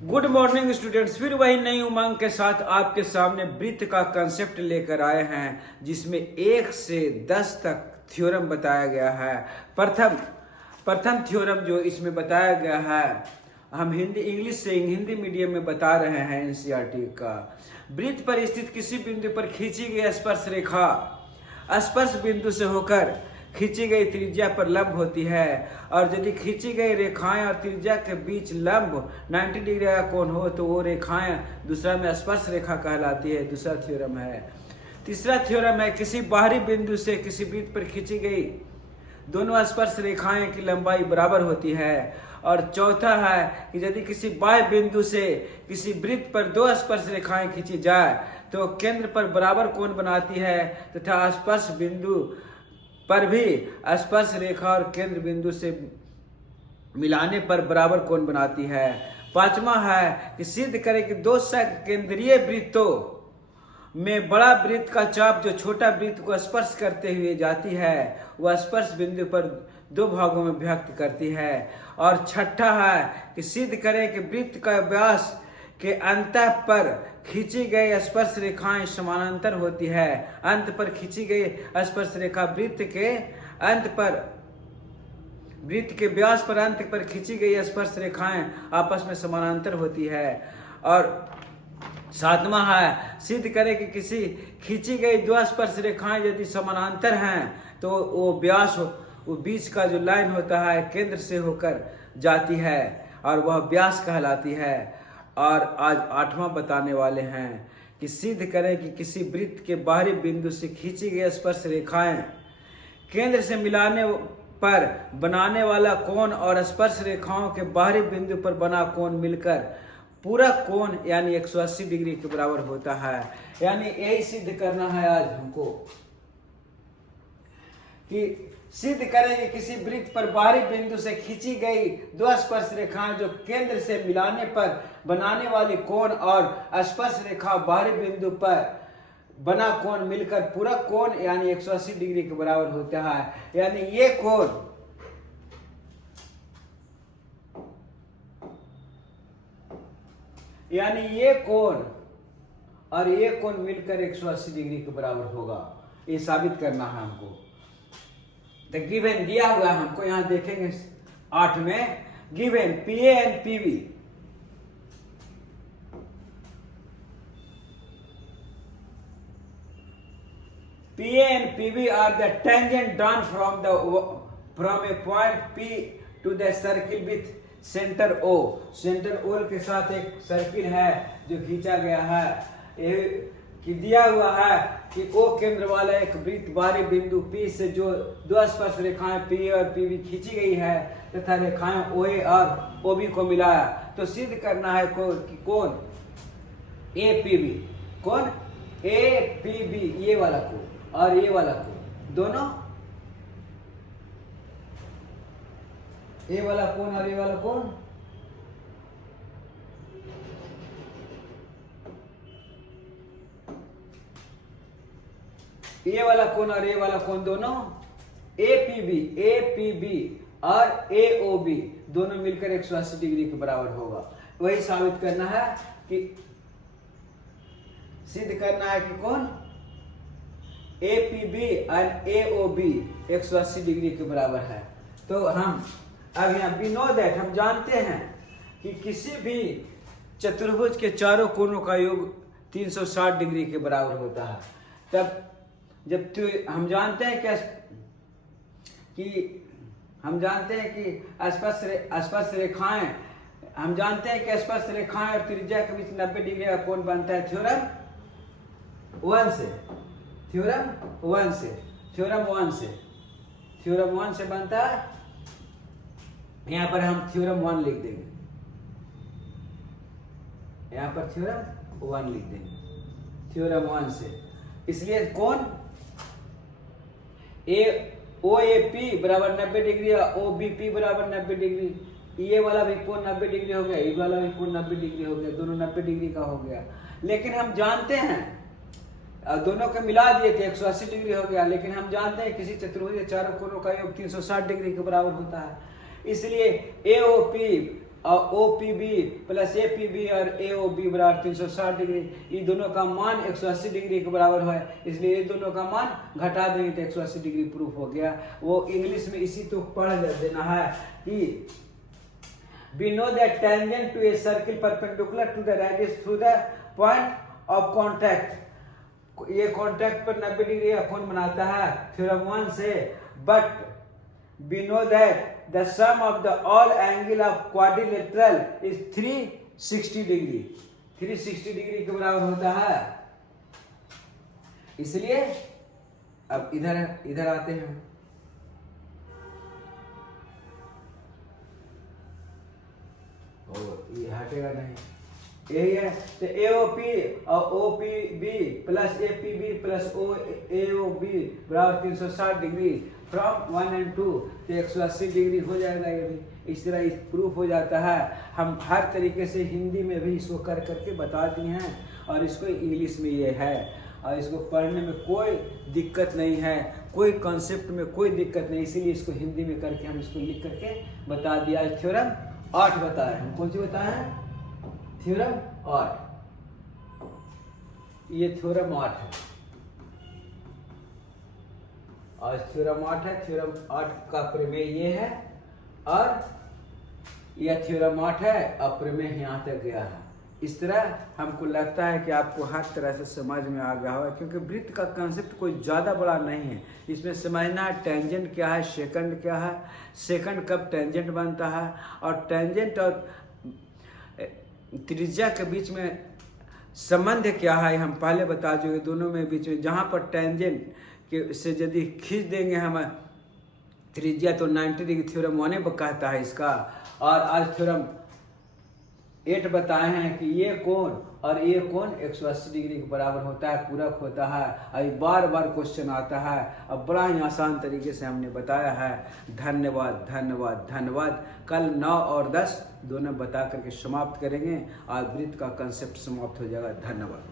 Good morning students, फिर वही नई उमंग के साथ आपके सामने वृत्त का कंसेप्ट लेकर आए हैं, जिसमें 1 से 10 तक थ्योरम बताया गया है। प्रथम थ्योरम जो इसमें बताया गया है, हम इंग्लिश से हिंदी मीडियम में बता रहे हैं। एनसीईआरटी का वृत्त पर स्थित किसी बिंदु पर खींची गई स्पर्श रेखा स्पर्श बिंदु से होकर खींची गई त्रिज्या पर लंब होती है, और यदि खींची गई रेखाएं और त्रिज्या के बीच लंब 90 डिग्री का कोण हो तो वो रेखाएं दूसरा में स्पर्श रेखा कहलाती है। दूसरा थ्योरम है। तीसरा थ्योरम है, किसी बाहरी बिंदु से किसी वृत्त पर खींची गई दोनों स्पर्श रेखाएं की लंबाई बराबर होती है। और चौथा है कि यदि किसी बाह्य बिंदु से किसी वृत्त पर दो स्पर्श रेखाएं खींची जाए तो केंद्र पर बराबर कोण बनाती है, तथा स्पर्श बिंदु पर भी स्पर्श रेखा और केंद्र बिंदु से मिलाने पर बराबर कोण बनाती है। पांचवा है कि सिद्ध करें कि दो केंद्रीय वृत्तों में बड़ा वृत्त का चाप जो छोटा वृत्त को स्पर्श करते हुए जाती है वह स्पर्श बिंदु पर दो भागों में विभक्त करती है। और छठा है कि सिद्ध करें कि वृत्त का व्यास के अंत पर खींची गई स्पर्श रेखाएं समानांतर होती है। अंत पर खींची गई स्पर्श रेखा वृत्त के व्यास पर अंत पर खींची गई स्पर्श रेखाएं आपस में समानांतर होती है। और सातवां है, सिद्ध करें कि किसी खींची गई दो स्पर्श रेखाएं यदि समानांतर हैं तो वो बीच का जो लाइन होता है केंद्र से होकर जाती है और वह व्यास कहलाती है। और आज आठवां बताने वाले हैं कि सिद्ध करें कि किसी वृत्त के बाहरी बिंदु से खींची गई स्पर्श रेखाएं केंद्र से मिलाने पर बनाने वाला कोण और स्पर्श रेखाओं के बाहरी बिंदु पर बना कोण मिलकर पूरा कोण यानी 180 डिग्री के बराबर होता है। यानी यही सिद्ध करना है आज हमको कि सिद्ध करें कि किसी वृत्त पर बाहरी बिंदु से खींची गई दो स्पर्श रेखाएं जो केंद्र से मिलाने पर बनाने वाली कोण और स्पर्श रेखा बाहरी बिंदु पर बना कोण मिलकर पूरा कोण यानी 180 डिग्री के बराबर होता है। यानी ये कोण और ये कोण मिलकर 180 डिग्री के बराबर होगा। ये साबित करना है हमको। तो गिवन दिया हुआ है हमको, यहां देखेंगे 8 में given PA and PB PA and PB are the tangent drawn from a point P to the circle with center O। Centre O के साथ एक सर्किल है जो खींचा गया है। ये कि दिया हुआ है कि O केंद्र वाला एक वृत्त बाहरी बिंदु P से जो दो स्पर्श रेखाएं PA और PB खींची गई है तथा रेखाएं OA और OB को मिलाया तो सिद्ध करना है कि कौन APB, कौन APB, ये वाला कोण और ये वाला कोण दोनों, ये वाला कोण और ये वाला कोण ये वाला कोण और ये वाला कोण दोनों APB और AOB दोनों मिलकर 180 डिग्री के बराबर होगा। वही साबित करना है कि सिद्ध करना है कि कौन APB और AOB 180 डिग्री के बराबर है। तो हम अब यहाँ वी नो दैट, हम जानते हैं कि किसी भी चतुर्भुज के चारों कोणों का योग 360 डिग्री के बराबर होता है। तब जब हम जानते हैं कि स्पर्श रेखाएं हम जानते हैं कि स्पर्श रेखाएं और त्रिज्या के बीच 90 डिग्री का कोण बनता है थ्योरम 1 से बनता है। यहां पर हम थ्योरम 1 लिख देंगे, यहां पर थ्योरम 1 लिख देंगे थ्योरम 1 से। इसलिए कोण OAP बराबर 90 डिग्री और OBP बराबर 90 डिग्री। ये वाला भी कोण 90 डिग्री हो गया, ये वाला भी कोण 90 डिग्री हो गया, दोनों 90 डिग्री का हो गया। लेकिन हम जानते हैं दोनों को मिला दिए थे 180 डिग्री हो गया, लेकिन हम जानते हैं किसी चतुर्भुज के चारों कोणों का योग 360 डिग्री के बराबर होता है। इसलिए AOP और OPB प्लस APB और AOB बराबर 360 डिग्री, ये दोनों का मान 180 डिग्री के बराबर है, इसलिए ये दोनों का मान घटा देंगे तो 180 डिग्री प्रूफ हो गया। वो इंग्लिश में इसी तो पढ़ देना है कि we know that tangent to a circle perpendicular to the radius through the point of contact, ये कॉन्टैक्ट पर 90 डिग्री का कोण बनाता है थ्योरम 1 से, but we know that the sum of the all angle of quadrilateral is 360 degree, 360 degree के बराबर होता है। इसलिए अब इधर आते हैं, ये हटेगा नहीं, यही है। तो AOP और OPB plus APB plus AOB बराबर 360 डिग्री फ्रॉम 1 and 2, तो 180 डिग्री हो जाएगा। ये भी इस तरह प्रूफ हो जाता है। हम हर तरीके से हिंदी में भी इसको कर करके बता दिए हैं, और इसको इंग्लिश में ये है, और इसको पढ़ने में कोई दिक्कत नहीं है, कोई कॉन्सेप्ट में कोई दिक्कत नहीं, इसीलिए इसको हिंदी में करके हम इसको लिख करके बता दिया। थ्योरम 8 बताए हैं, कौन सी बताए हैं? थ्योरम 8, ये थ्योरम 8 है, और थ्योरम 8 है। थ्योरम 8 का प्रमेय ये है, और यह थ्योरम 8 है, और प्रमेय यहाँ तक गया है। इस तरह हमको लगता है कि आपको हर तरह से समझ में आ गया होगा, क्योंकि वृत्त का कंसेप्ट कोई ज़्यादा बड़ा नहीं है। इसमें समझना है टेंजेंट क्या है, सेकंड क्या है, सेकंड कब टेंजेंट बनता है, और टेंजेंट और त्रिज्या के बीच में संबंध क्या है हम पहले बता चुके। दोनों में बीच में जहाँ पर टेंजेंट के से यदि खींच देंगे हम त्रिज्या, तो 90 डिग्री थ्योरम 1 कहता है इसका। और आज थ्योरम 8 बताए हैं कि ये कोण और ये कोण 180 डिग्री के बराबर होता है, पूरक होता है। अभी बार बार क्वेश्चन आता है, अब बड़ा ही आसान तरीके से हमने बताया है। धन्यवाद धन्यवाद धन्यवाद। कल 9 और 10 दोनों बता करके समाप्त करेंगे, आज वृत्त का कंसेप्ट समाप्त हो जाएगा। धन्यवाद।